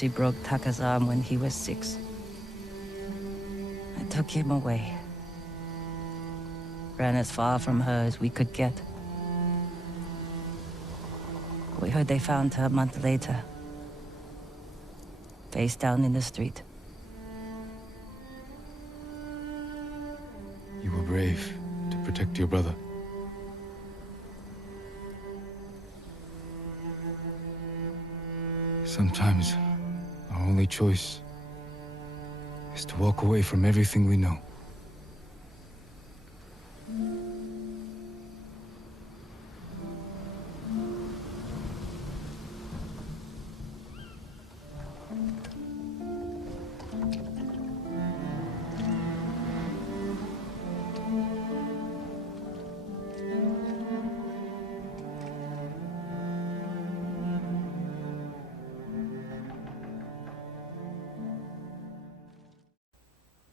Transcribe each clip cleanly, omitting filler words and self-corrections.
she broke Taka's arm when he was 6. I took him away. Ran as far from her as we could get. We heard they found her a month later. Face down in the street. You were brave to protect your brother. Sometimes, our only choice is to walk away from everything we know.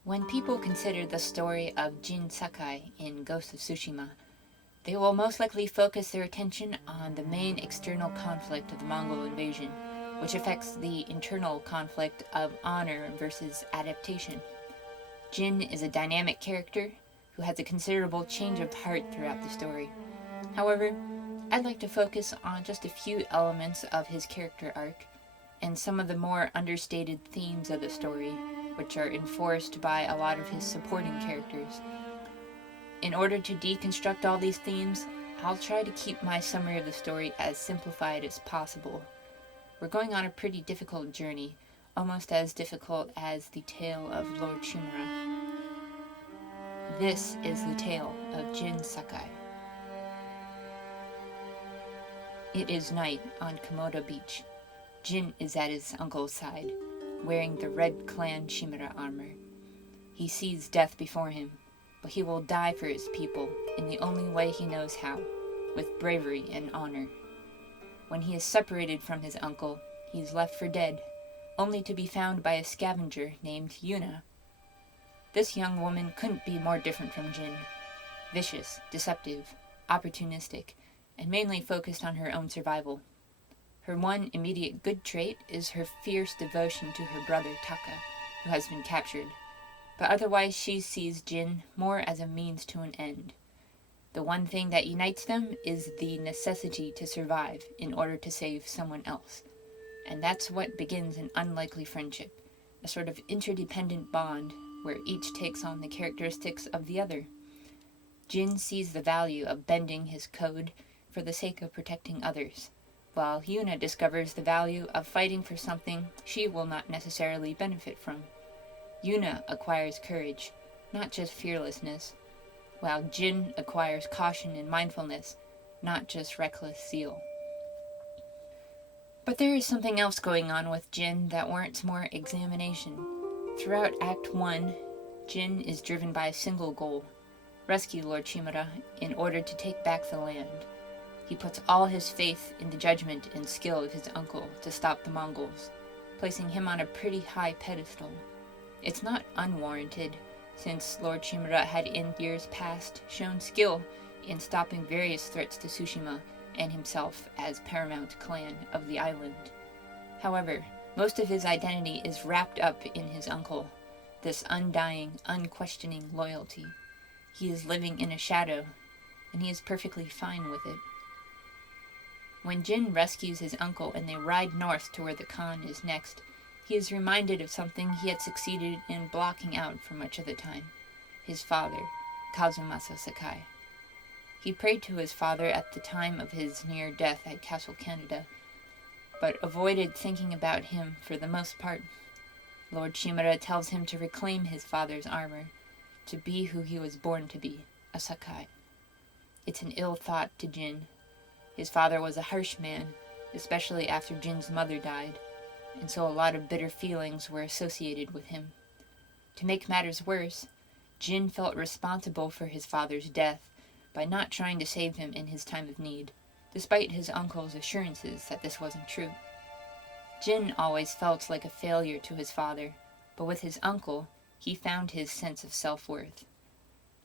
When people consider the story of Jin Sakai in Ghost of Tsushima, they will most likely focus their attention on the main external conflict of the Mongol invasion, which affects the internal conflict of honor versus adaptation. Jin is a dynamic character who has a considerable change of heart throughout the story. However, I'd like to focus on just a few elements of his character arc, and some of the more understated themes of the story, which are enforced by a lot of his supporting characters. In order to deconstruct all these themes, I'll try to keep my summary of the story as simplified as possible. We're going on a pretty difficult journey, almost as difficult as the tale of Lord Shimura. This is the tale of Jin Sakai. It is night on Komoda Beach. Jin is at his uncle's side, wearing the Red Clan Shimura armor. He sees death before him, but he will die for his people in the only way he knows how, with bravery and honor. When he is separated from his uncle, he is left for dead, only to be found by a scavenger named Yuna. This young woman couldn't be more different from Jin. Vicious, deceptive, opportunistic, and mainly focused on her own survival. Her one immediate good trait is her fierce devotion to her brother Taka, who has been captured, but otherwise she sees Jin more as a means to an end. The one thing that unites them is the necessity to survive in order to save someone else, and that's what begins an unlikely friendship, a sort of interdependent bond where each takes on the characteristics of the other. Jin sees the value of bending his code for the sake of protecting others, while Yuna discovers the value of fighting for something she will not necessarily benefit from. Yuna acquires courage, not just fearlessness, while Jin acquires caution and mindfulness, not just reckless zeal. But there is something else going on with Jin that warrants more examination. Throughout Act 1, Jin is driven by a single goal: rescue Lord Shimura in order to take back the land. He puts all his faith in the judgment and skill of his uncle to stop the Mongols, placing him on a pretty high pedestal. It's not unwarranted, since Lord Shimura had in years past shown skill in stopping various threats to Tsushima and himself as paramount clan of the island. However, most of his identity is wrapped up in his uncle, this undying, unquestioning loyalty. He is living in a shadow, and he is perfectly fine with it. When Jin rescues his uncle and they ride north to where the Khan is next, he is reminded of something he had succeeded in blocking out for much of the time: his father, Kazumasa Sakai. He prayed to his father at the time of his near death at Castle Canada, but avoided thinking about him for the most part. Lord Shimura tells him to reclaim his father's armor, to be who he was born to be, a Sakai. It's an ill thought to Jin. His father was a harsh man, especially after Jin's mother died, and so a lot of bitter feelings were associated with him. To make matters worse, Jin felt responsible for his father's death by not trying to save him in his time of need, despite his uncle's assurances that this wasn't true. Jin always felt like a failure to his father, but with his uncle, he found his sense of self-worth.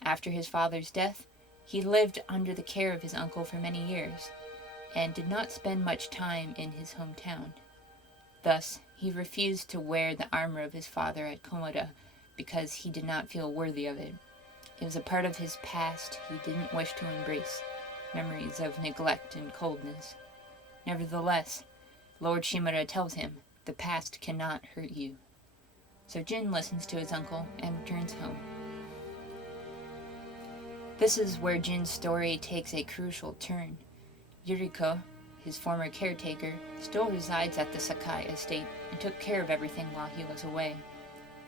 After his father's death, he lived under the care of his uncle for many years, and did not spend much time in his hometown. Thus, he refused to wear the armor of his father at Komoda because he did not feel worthy of it. It was a part of his past he didn't wish to embrace, memories of neglect and coldness. Nevertheless, Lord Shimura tells him, the past cannot hurt you. So Jin listens to his uncle and returns home. This is where Jin's story takes a crucial turn. Yuriko, his former caretaker, still resides at the Sakai estate and took care of everything while he was away.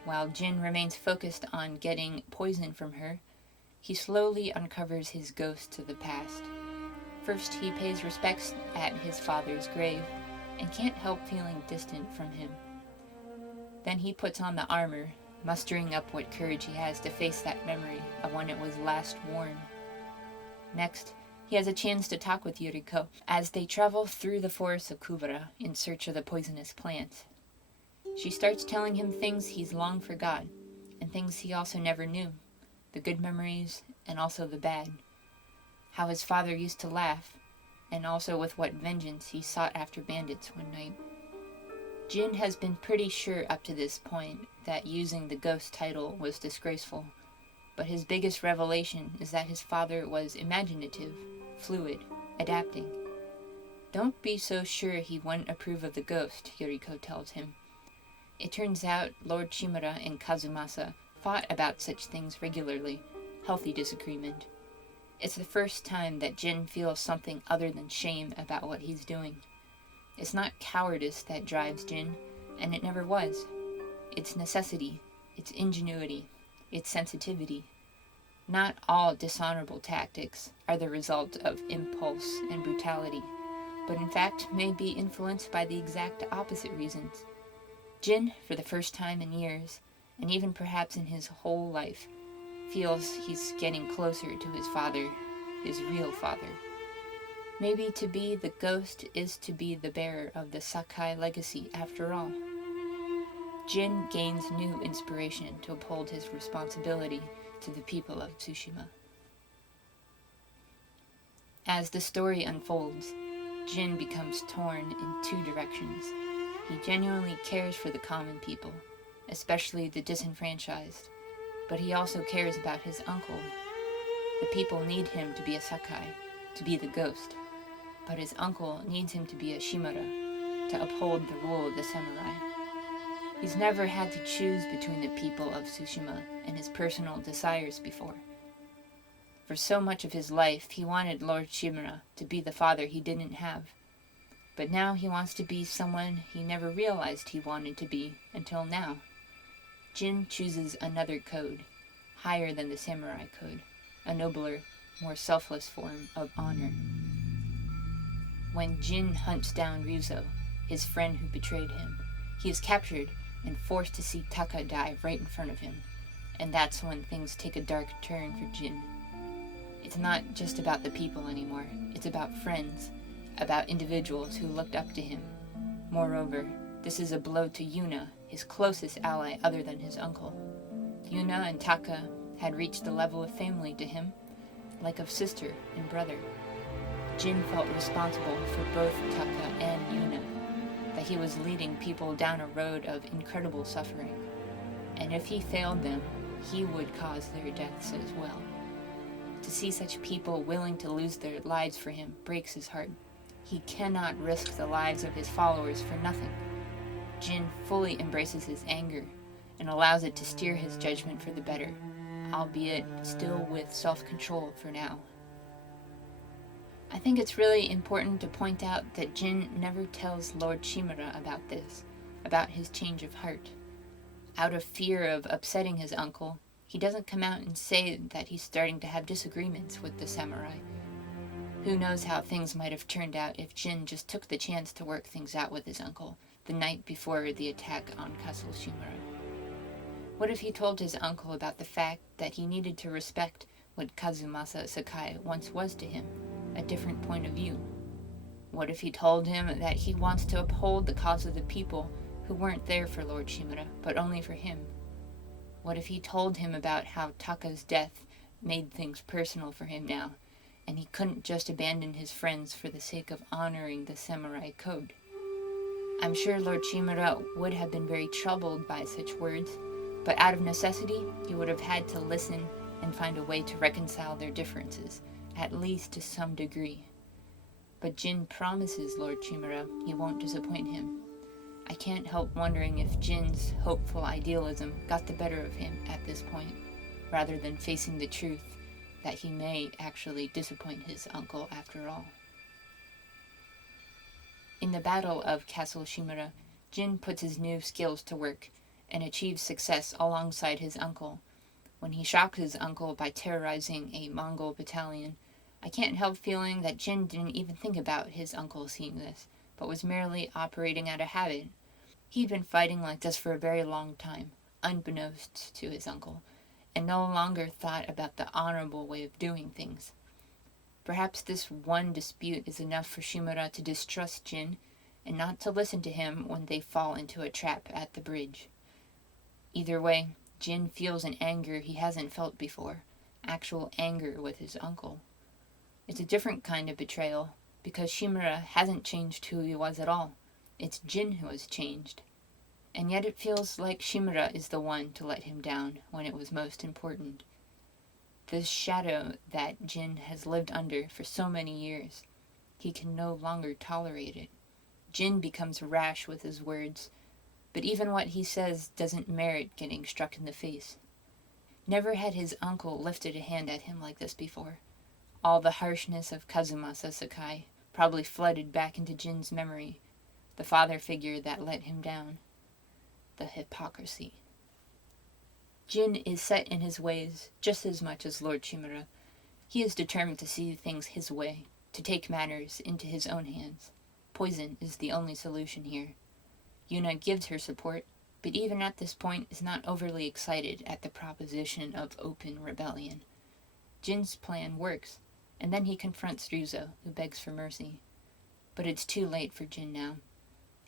While Jin remains focused on getting poison from her, he slowly uncovers his ghost to the past. First, he pays respects at his father's grave and can't help feeling distant from him. Then he puts on the armor, mustering up what courage he has to face that memory of when it was last worn. Next, he has a chance to talk with Yuriko as they travel through the forests of Kubara in search of the poisonous plants. She starts telling him things he's long forgot, and things he also never knew, the good memories and also the bad. How his father used to laugh, and also with what vengeance he sought after bandits one night. Jin has been pretty sure up to this point that using the ghost title was disgraceful, but his biggest revelation is that his father was imaginative, fluid, adapting. Don't be so sure he wouldn't approve of the ghost, Yuriko tells him. It turns out Lord Shimura and Kazumasa fought about such things regularly, healthy disagreement. It's the first time that Jin feels something other than shame about what he's doing. It's not cowardice that drives Jin, and it never was. It's necessity, it's ingenuity, it's sensitivity. Not all dishonorable tactics are the result of impulse and brutality, but in fact may be influenced by the exact opposite reasons. Jin, for the first time in years, and even perhaps in his whole life, feels he's getting closer to his father, his real father. Maybe to be the ghost is to be the bearer of the Sakai legacy after all. Jin gains new inspiration to uphold his responsibility to the people of Tsushima. As the story unfolds, Jin becomes torn in two directions. He genuinely cares for the common people, especially the disenfranchised, but he also cares about his uncle. The people need him to be a Sakai, to be the ghost, but his uncle needs him to be a Shimura, to uphold the rule of the samurai. He's never had to choose between the people of Tsushima and his personal desires before. For so much of his life, he wanted Lord Shimura to be the father he didn't have. But now he wants to be someone he never realized he wanted to be until now. Jin chooses another code, higher than the samurai code, a nobler, more selfless form of honor. When Jin hunts down Ryuzo, his friend who betrayed him, he is captured and forced to see Taka die right in front of him. And that's when things take a dark turn for Jin. It's not just about the people anymore. It's about friends, about individuals who looked up to him. Moreover, this is a blow to Yuna, his closest ally other than his uncle. Yuna and Taka had reached the level of family to him, like of sister and brother. Jin felt responsible for both Taka and Yuna, that he was leading people down a road of incredible suffering, and if he failed them, he would cause their deaths as well. To see such people willing to lose their lives for him breaks his heart. He cannot risk the lives of his followers for nothing. Jin fully embraces his anger and allows it to steer his judgment for the better, albeit still with self-control for now. I think it's really important to point out that Jin never tells Lord Shimura about this, about his change of heart. Out of fear of upsetting his uncle, he doesn't come out and say that he's starting to have disagreements with the samurai. Who knows how things might have turned out if Jin just took the chance to work things out with his uncle the night before the attack on Castle Shimura. What if he told his uncle about the fact that he needed to respect what Kazumasa Sakai once was to him, a different point of view? What if he told him that he wants to uphold the cause of the people who weren't there for Lord Shimura, but only for him? What if he told him about how Taka's death made things personal for him now, and he couldn't just abandon his friends for the sake of honoring the samurai code? I'm sure Lord Chimera would have been very troubled by such words, but out of necessity, he would have had to listen and find a way to reconcile their differences, at least to some degree. But Jin promises Lord Chimera he won't disappoint him. I can't help wondering if Jin's hopeful idealism got the better of him at this point, rather than facing the truth that he may actually disappoint his uncle after all. In the Battle of Castle Shimura, Jin puts his new skills to work and achieves success alongside his uncle. When he shocks his uncle by terrorizing a Mongol battalion, I can't help feeling that Jin didn't even think about his uncle seeing this, but was merely operating out of habit. He'd been fighting like this for a very long time, unbeknownst to his uncle, and no longer thought about the honorable way of doing things. Perhaps this one dispute is enough for Shimura to distrust Jin and not to listen to him when they fall into a trap at the bridge. Either way, Jin feels an anger he hasn't felt before, actual anger with his uncle. It's a different kind of betrayal, because Shimura hasn't changed who he was at all. It's Jin who has changed. And yet it feels like Shimura is the one to let him down when it was most important. This shadow that Jin has lived under for so many years, he can no longer tolerate it. Jin becomes rash with his words, but even what he says doesn't merit getting struck in the face. Never had his uncle lifted a hand at him like this before. All the harshness of Kazumasa Sakai probably flooded back into Jin's memory, the father figure that let him down. The hypocrisy. Jin is set in his ways just as much as Lord Chimera. He is determined to see things his way, to take matters into his own hands. Poison is the only solution here. Yuna gives her support, but even at this point is not overly excited at the proposition of open rebellion. Jin's plan works, and then he confronts Ryuzo, who begs for mercy. But it's too late for Jin now.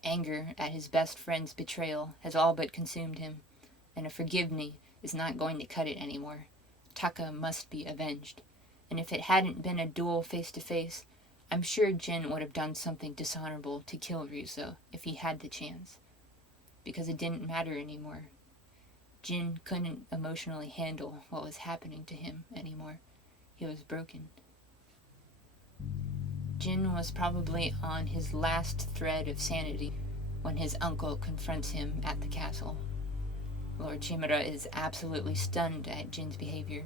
Anger at his best friend's betrayal has all but consumed him, and a forgive me is not going to cut it anymore. Taka must be avenged, and if it hadn't been a duel face-to-face, I'm sure Jin would have done something dishonorable to kill Ryuzo if he had the chance, because it didn't matter anymore. Jin couldn't emotionally handle what was happening to him anymore. He was broken. Jin was probably on his last thread of sanity when his uncle confronts him at the castle. Lord Chimera is absolutely stunned at Jin's behavior.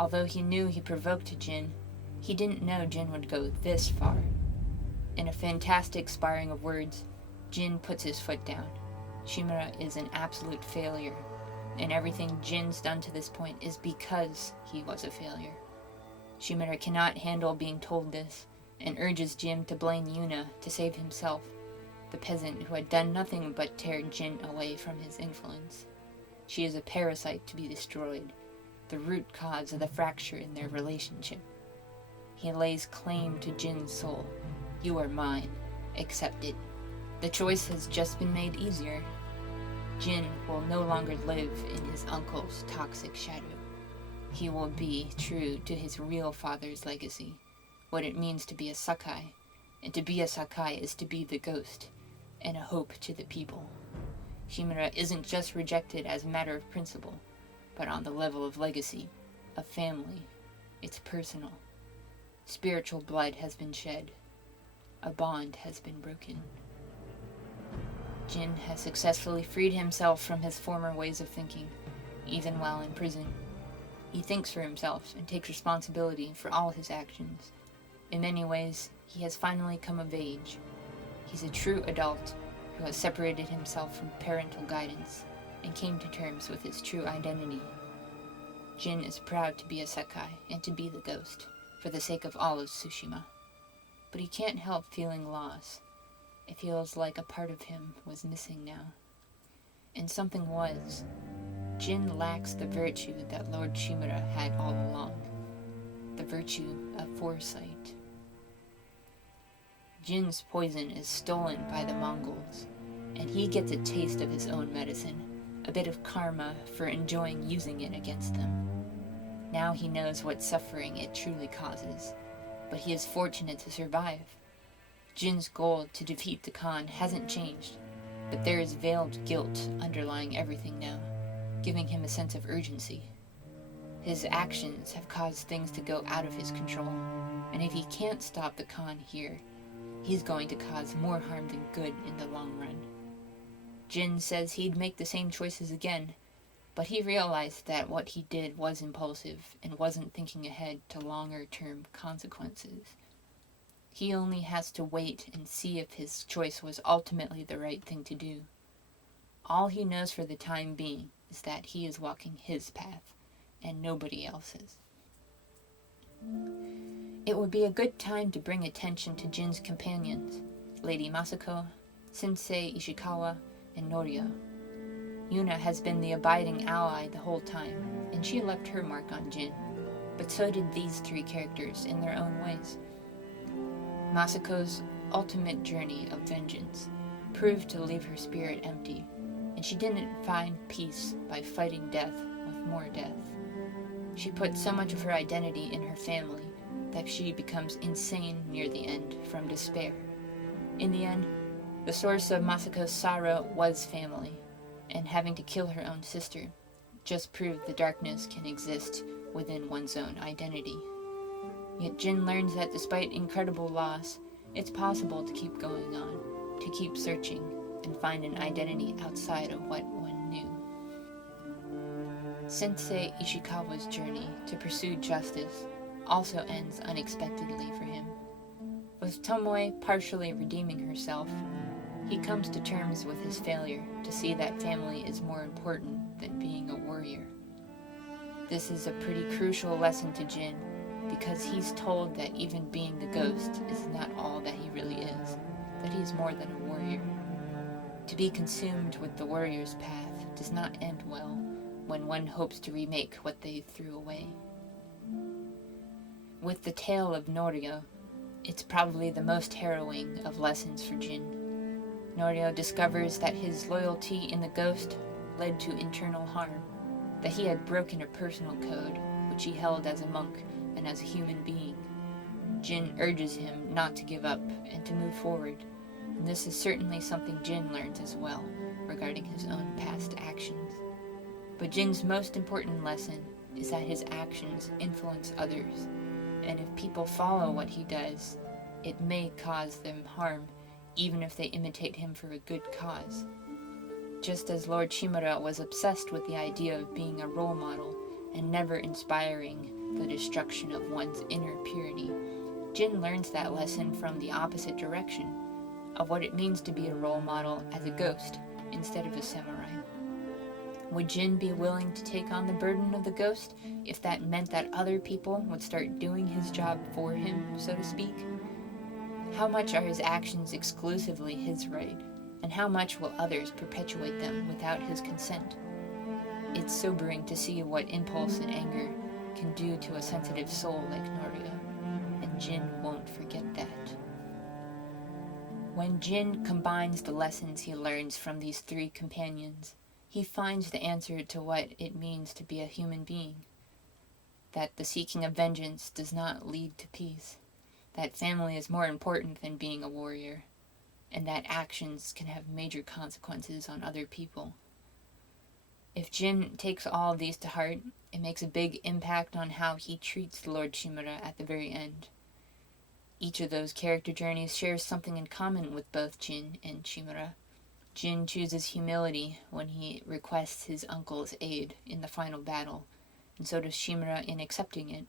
Although he knew he provoked Jin, he didn't know Jin would go this far. In a fantastic sparring of words, Jin puts his foot down. Chimera is an absolute failure, and everything Jin's done to this point is because he was a failure. Chimera cannot handle being told this, and urges Jin to blame Yuna to save himself, the peasant who had done nothing but tear Jin away from his influence. She is a parasite to be destroyed, the root cause of the fracture in their relationship. He lays claim to Jin's soul. You are mine. Accept it. The choice has just been made easier. Jin will no longer live in his uncle's toxic shadow. He will be true to his real father's legacy, what it means to be a Sakai, and to be a Sakai is to be the ghost, and a hope to the people. Shimura isn't just rejected as a matter of principle, but on the level of legacy, of family. It's personal. Spiritual blood has been shed. A bond has been broken. Jin has successfully freed himself from his former ways of thinking, even while in prison. He thinks for himself and takes responsibility for all his actions. In many ways, he has finally come of age. He's a true adult who has separated himself from parental guidance and came to terms with his true identity. Jin is proud to be a Sakai and to be the ghost, for the sake of all of Tsushima. But he can't help feeling loss. It feels like a part of him was missing now. And something was. Jin lacks the virtue that Lord Chimera had all along. The virtue of foresight. Jin's poison is stolen by the Mongols, and he gets a taste of his own medicine, a bit of karma for enjoying using it against them. Now he knows what suffering it truly causes, but he is fortunate to survive. Jin's goal to defeat the Khan hasn't changed, but there is veiled guilt underlying everything now, giving him a sense of urgency. His actions have caused things to go out of his control, and if he can't stop the Khan here, he's going to cause more harm than good in the long run. Jin says he'd make the same choices again, but he realized that what he did was impulsive and wasn't thinking ahead to longer-term consequences. He only has to wait and see if his choice was ultimately the right thing to do. All he knows for the time being is that he is walking his path, and nobody else's. It would be a good time to bring attention to Jin's companions, Lady Masako, Sensei Ishikawa, and Norio. Yuna has been the abiding ally the whole time, and she left her mark on Jin, but so did these three characters in their own ways. Masako's ultimate journey of vengeance proved to leave her spirit empty, and she didn't find peace by fighting death with more death. She put so much of her identity in her family that she becomes insane near the end from despair. In the end, the source of Masako's sorrow was family, and having to kill her own sister just proved the darkness can exist within one's own identity. Yet Jin learns that despite incredible loss, it's possible to keep going on, to keep searching, and find an identity outside of what one knew. Sensei Ishikawa's journey to pursue justice also ends unexpectedly for him. With Tomoe partially redeeming herself, he comes to terms with his failure to see that family is more important than being a warrior. This is a pretty crucial lesson to Jin, because he's told that even being the ghost is not all that he really is, that he's more than a warrior. To be consumed with the warrior's path does not end well when one hopes to remake what they threw away. With the tale of Norio, it's probably the most harrowing of lessons for Jin. Norio discovers that his loyalty in the ghost led to internal harm, that he had broken a personal code which he held as a monk and as a human being. Jin urges him not to give up and to move forward, and this is certainly something Jin learns as well regarding his own past actions. But Jin's most important lesson is that his actions influence others, and if people follow what he does, it may cause them harm even if they imitate him for a good cause. Just as Lord Shimura was obsessed with the idea of being a role model and never inspiring the destruction of one's inner purity, Jin learns that lesson from the opposite direction, of what it means to be a role model as a ghost instead of a samurai. Would Jin be willing to take on the burden of the ghost if that meant that other people would start doing his job for him, so to speak? How much are his actions exclusively his right, and how much will others perpetuate them without his consent? It's sobering to see what impulse and anger can do to a sensitive soul like Norio, and Jin won't forget that. When Jin combines the lessons he learns from these three companions, he finds the answer to what it means to be a human being. That the seeking of vengeance does not lead to peace. That family is more important than being a warrior. And that actions can have major consequences on other people. If Jin takes all of these to heart, it makes a big impact on how he treats Lord Shimura at the very end. Each of those character journeys shares something in common with both Jin and Shimura. Jin chooses humility when he requests his uncle's aid in the final battle, and so does Shimura in accepting it.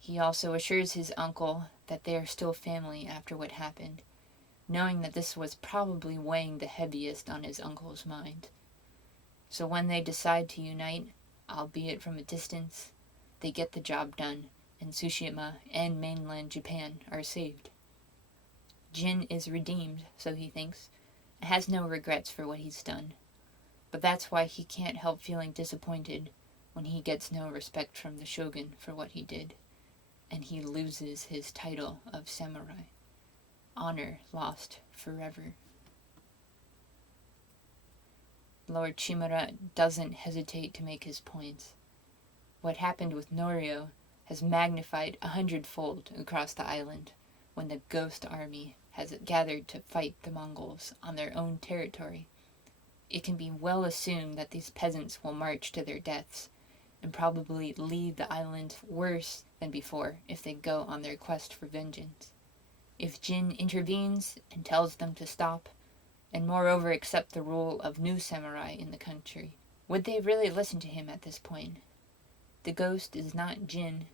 He also assures his uncle that they are still family after what happened, knowing that this was probably weighing the heaviest on his uncle's mind. So when they decide to unite, albeit from a distance, they get the job done, and Tsushima and mainland Japan are saved. Jin is redeemed, so he thinks, and has no regrets for what he's done. But that's why he can't help feeling disappointed when he gets no respect from the shogun for what he did, and he loses his title of samurai. Honor lost forever. Lord Shimura doesn't hesitate to make his points. What happened with Norio has magnified 100-fold across the island when the ghost army has gathered to fight the Mongols on their own territory, it can be well assumed that these peasants will march to their deaths, and probably leave the island worse than before if they go on their quest for vengeance. If Jin intervenes and tells them to stop, and moreover accept the rule of new samurai in the country, would they really listen to him at this point? The ghost is not Jin.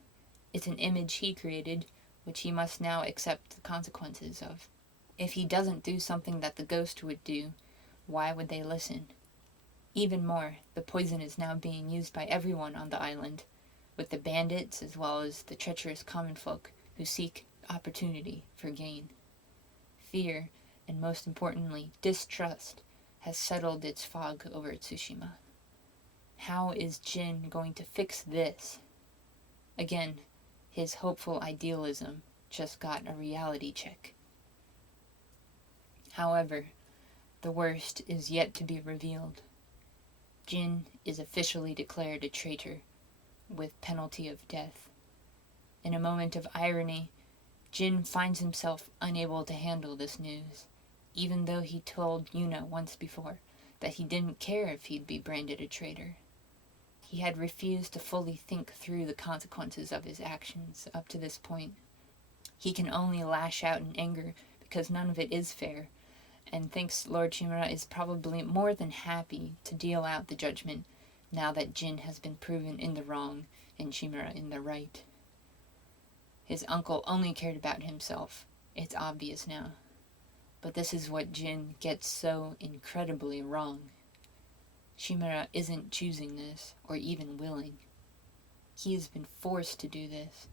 It's an image he created, which he must now accept the consequences of. If he doesn't do something that the ghost would do, why would they listen? Even more, the poison is now being used by everyone on the island, with the bandits as well as the treacherous common folk who seek opportunity for gain. Fear, and most importantly, distrust, has settled its fog over Tsushima. How is Jin going to fix this? Again, his hopeful idealism just got a reality check. However, the worst is yet to be revealed. Jin is officially declared a traitor, with penalty of death. In a moment of irony, Jin finds himself unable to handle this news, even though he told Yuna once before that he didn't care if he'd be branded a traitor. He had refused to fully think through the consequences of his actions up to this point. He can only lash out in anger because none of it is fair, and thinks Lord Chimera is probably more than happy to deal out the judgment now that Jin has been proven in the wrong and Chimera in the right. His uncle only cared about himself. It's obvious now. But this is what Jin gets so incredibly wrong. Chimera isn't choosing this, or even willing. He has been forced to do this,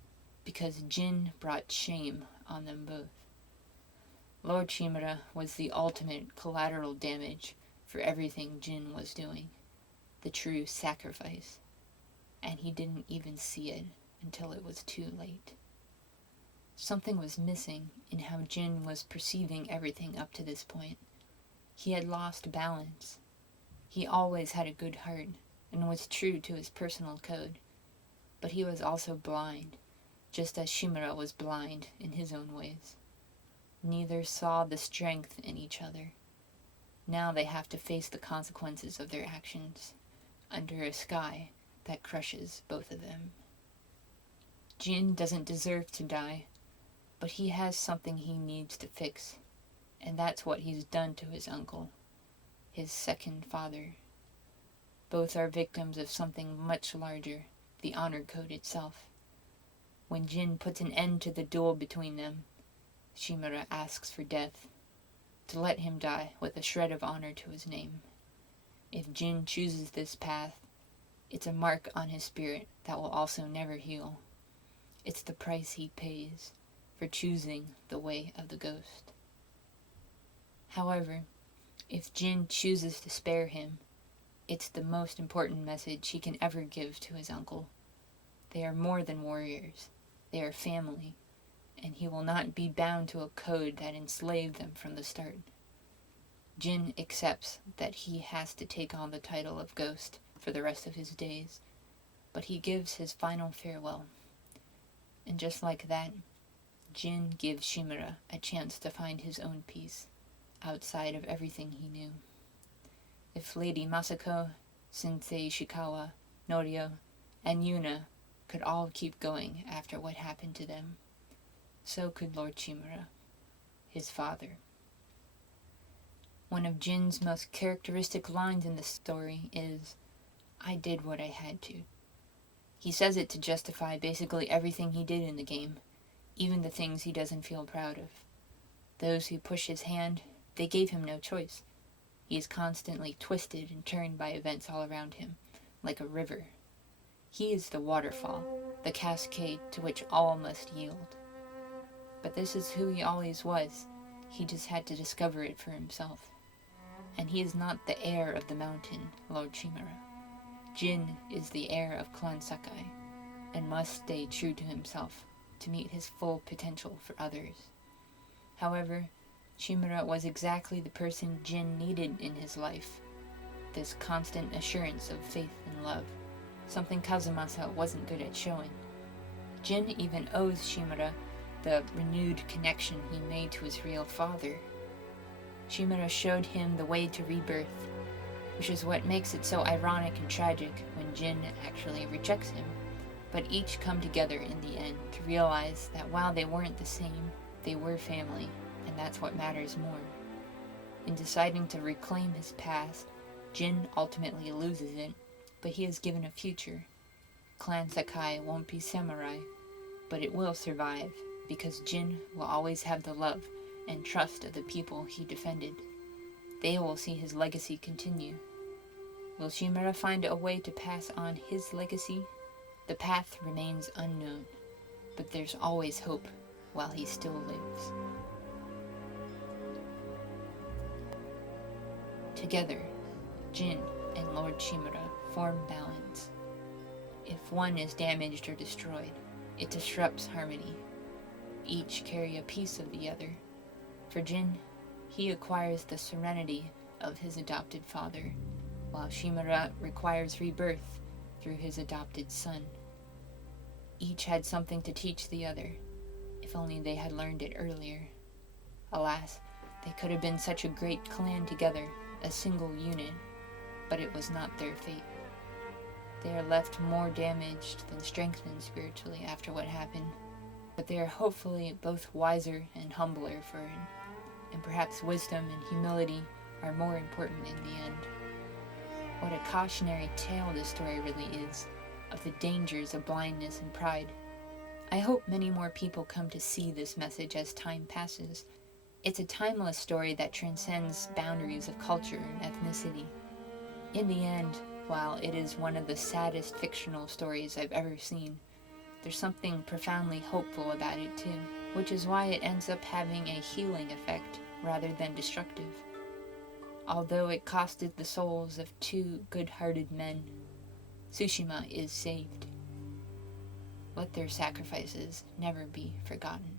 because Jin brought shame on them both. Lord Chimera was the ultimate collateral damage for everything Jin was doing, the true sacrifice, and he didn't even see it until it was too late. Something was missing in how Jin was perceiving everything up to this point. He had lost balance. He always had a good heart and was true to his personal code, but he was also blind, just as Chimera was blind in his own ways. Neither saw the strength in each other. Now they have to face the consequences of their actions, under a sky that crushes both of them. Jin doesn't deserve to die, but he has something he needs to fix, and that's what he's done to his uncle, his second father. Both are victims of something much larger, the honor code itself. When Jin puts an end to the duel between them, Chimera asks for death, to let him die with a shred of honor to his name. If Jin chooses this path, it's a mark on his spirit that will also never heal. It's the price he pays for choosing the way of the ghost. However, if Jin chooses to spare him, it's the most important message he can ever give to his uncle. They are more than warriors. They are family, and he will not be bound to a code that enslaved them from the start. Jin accepts that he has to take on the title of Ghost for the rest of his days, but he gives his final farewell. And just like that, Jin gives Chimera a chance to find his own peace, outside of everything he knew. If Lady Masako, Sensei Ishikawa, Norio, and Yuna could all keep going after what happened to them, so could Lord Chimera, his father. One of Jin's most characteristic lines in the story is, "I did what I had to." He says it to justify basically everything he did in the game, even the things he doesn't feel proud of. Those who push his hand, they gave him no choice. He is constantly twisted and turned by events all around him, like a river. He is the waterfall, the cascade to which all must yield. But this is who he always was. He just had to discover it for himself. And he is not the heir of the mountain, Lord Chimera. Jin is the heir of Clan Sakai, and must stay true to himself to meet his full potential for others. However, Chimera was exactly the person Jin needed in his life. This constant assurance of faith and love, something Kazumasa wasn't good at showing. Jin even owes Chimera the renewed connection he made to his real father. Shimura showed him the way to rebirth, which is what makes it so ironic and tragic when Jin actually rejects him, but each come together in the end to realize that while they weren't the same, they were family, and that's what matters more. In deciding to reclaim his past, Jin ultimately loses it, but he is given a future. Clan Sakai won't be samurai, but it will survive, because Jin will always have the love and trust of the people he defended. They will see his legacy continue. Will Shimura find a way to pass on his legacy? The path remains unknown, but there's always hope while he still lives. Together, Jin and Lord Shimura form balance. If one is damaged or destroyed, it disrupts harmony. Each carry a piece of the other. For Jin, he acquires the serenity of his adopted father, while Shimura requires rebirth through his adopted son. Each had something to teach the other, if only they had learned it earlier. Alas, they could have been such a great clan together, a single unit, but it was not their fate. They are left more damaged than strengthened spiritually after what happened, but they are hopefully both wiser and humbler for it, and perhaps wisdom and humility are more important in the end. What a cautionary tale this story really is, of the dangers of blindness and pride. I hope many more people come to see this message as time passes. It's a timeless story that transcends boundaries of culture and ethnicity. In the end, while it is one of the saddest fictional stories I've ever seen, there's something profoundly hopeful about it too, which is why it ends up having a healing effect rather than destructive. Although it costed the souls of two good-hearted men, Tsushima is saved. Let their sacrifices never be forgotten.